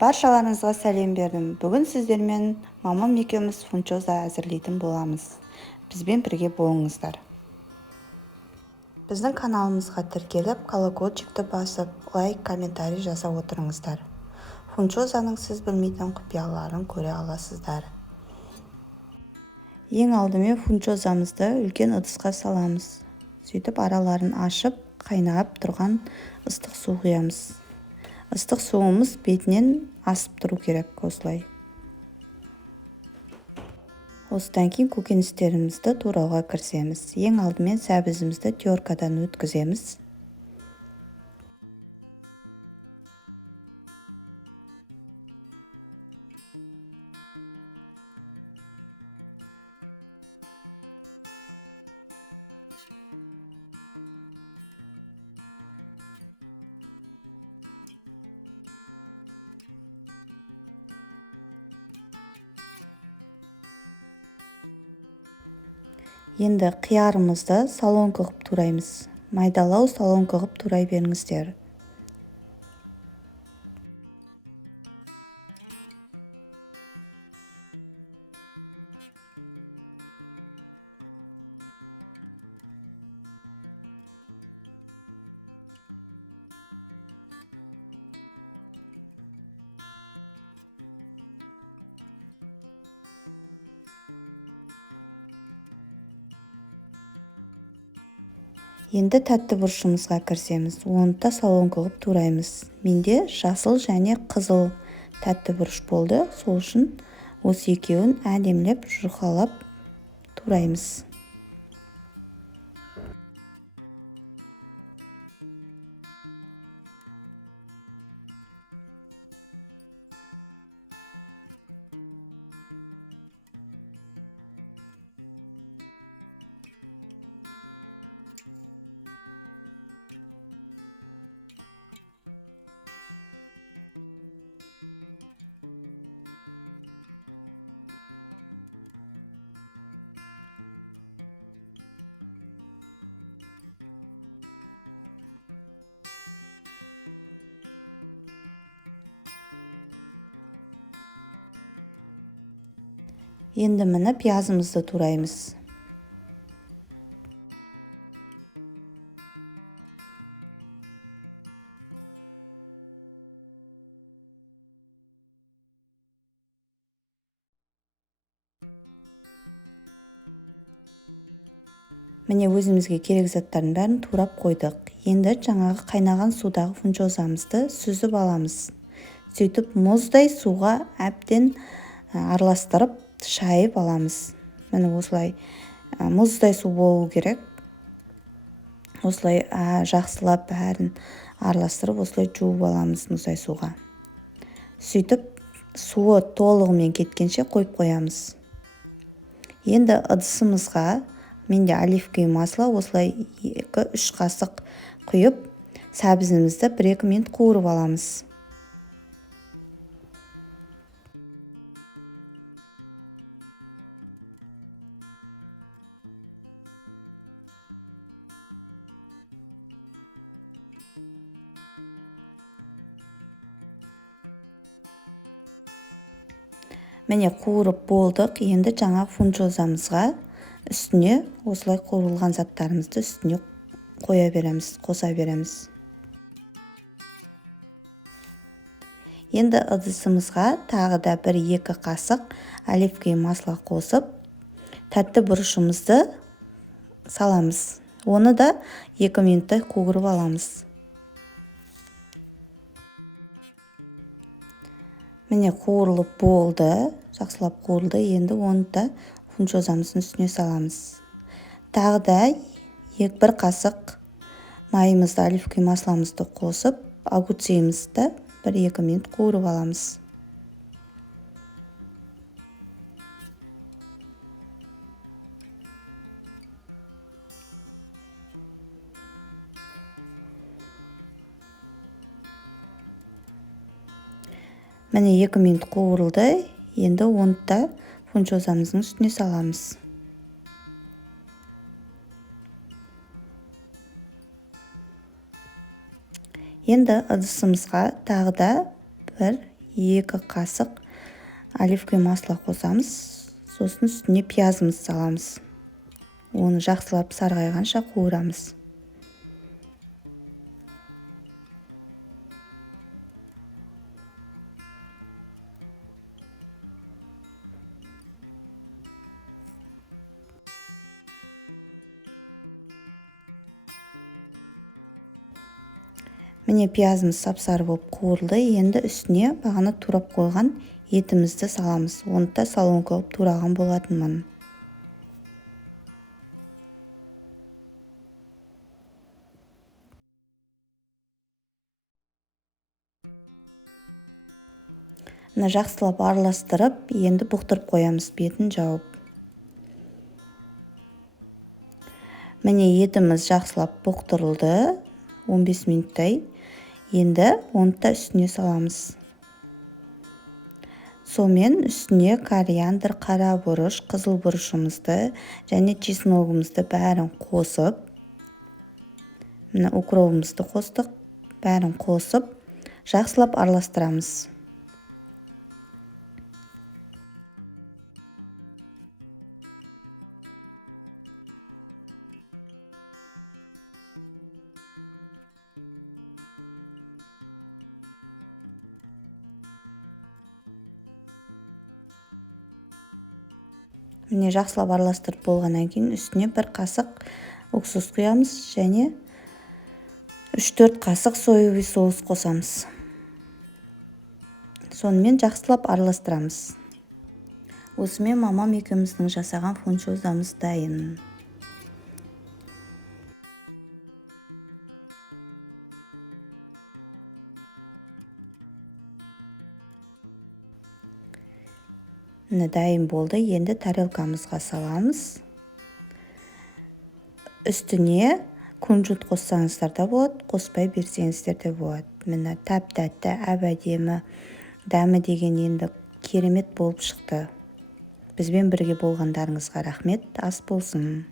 Баршаларыңызға сәлем бердім. Бүгін сіздермен мамам екеуміз фунчоза әзірлейтін боламыз. Бізбен бірге болыңыздар. Біздің каналымызға тіркеліп, колокольчикті басып, лайк, комментарий жасап отырыңыздар. Фунчозаның сіз білмейтін құпияларын көре аласыздар. Ең алдымен фунчозамызды үлкен ыдысқа саламыз. Сөйтіп араларын ашып, қайнап тұрған ыстық су құямыз. Ыстық суымыз бетінен асып тұру керек осылай. Осыдан кейін көкөністерімізді турауға кірісеміз. Ең алдымен сәбізімізді теркадан өткіземіз. Енді қиярымызды солонка қылып тураймыз. Майдалау солонка қылып турай беріңіздер. Енді тәтті бұрышымызға кірісеміз. Оны да солонка қылып тураймыз. Менде жасыл және қызыл тәтті бұрыш болды. Сол үшін осы екеуін әдемілеп жұқалап тураймыз. Енді міне пиязымызды тураймыз. Міне өзімізге керек заттардың бәрін турап қойдық. Енді жаңағы қайнаған судағы фунчозамызды сүзіп аламыз. Сөйтіп мұздай суға әбден араластырып шайып аламыз. Міне осылай мұздай су болу керек. Осылай жақсылап бәрін араластырып осылай жуып аламыз мұздай суға. Сөйтіп суы толығымен кеткенше қойып қоямыз. Енді ыдысымызға менде оливковый масло осылай 2-3 қасық құйып, сәбізімізді 1-2 минут қуырып аламыз. Міне қуырып болдық. Енді жаңа фунчозамызға үстіне осылай қуырылған заттарымызды үстіне қоя береміз, қоса береміз. Енді ыдысымызға тағы да 1-2 қасық оливковый масло қосып, тәтті бұрышымызды саламыз. Оны да 2 минуттай қуырып аламыз. Міне қуырылып болды, жақсылап қуырылды. Енді оны да фунчозамыздың үстіне саламыз. Тағы да 1 қасық майымызды, оливковый масломызды қосып, огурцымызды 1-2 минут қуырып аламыз. Міне 2 минут қуырылды. Енді оны да фунчозамыздың үстіне саламыз. Енді ыдысымызға тағы да 2 қасық оливковый масло қосамыз. Сосын үстіне пиязымыз саламыз. Оны жақсылап сарғайғанша қуырамыз. Міне пиязымыз сап-сары болып қуырылды. Енді үстіне бағана турап қойған етімізді саламыз. Оны да солонка қылып тураған болатынмын. Мына жақсылап араластырып, енді бұқтырып қоямыз, бетін жауып. Міне етіміз жақсылап бұқтырылды, 15 минуттай. Енді оны да үстіне саламыз. Сонымен үстіне кориандр, қара бұрыш, қызыл бұрышымызды және чесногымызды бәрін қосып, міне укропымызды қостық, бәрін қосып, жақсылап араластырамыз. Міне жақсылап араластырып болғаннан кейін үстіне 1 қасық уксус құямыз және 3-4 қасық соевый соус қосамыз. Сонымен жақсылап араластырамыз. Осымен мамам екеуміздің жасаған фунчозамыз дайын. Міне дайын болды. Енді тарелкамызға саламыз. Үстіне күнжіт қоссаңыздар да болады, қоспай берсеңіздер де болады. Міне тәп-тәтті, әп-әдемі, дәмі деген енді керемет болып шықты. Бізбен бірге болғандарыңызға рахмет. Ас болсын.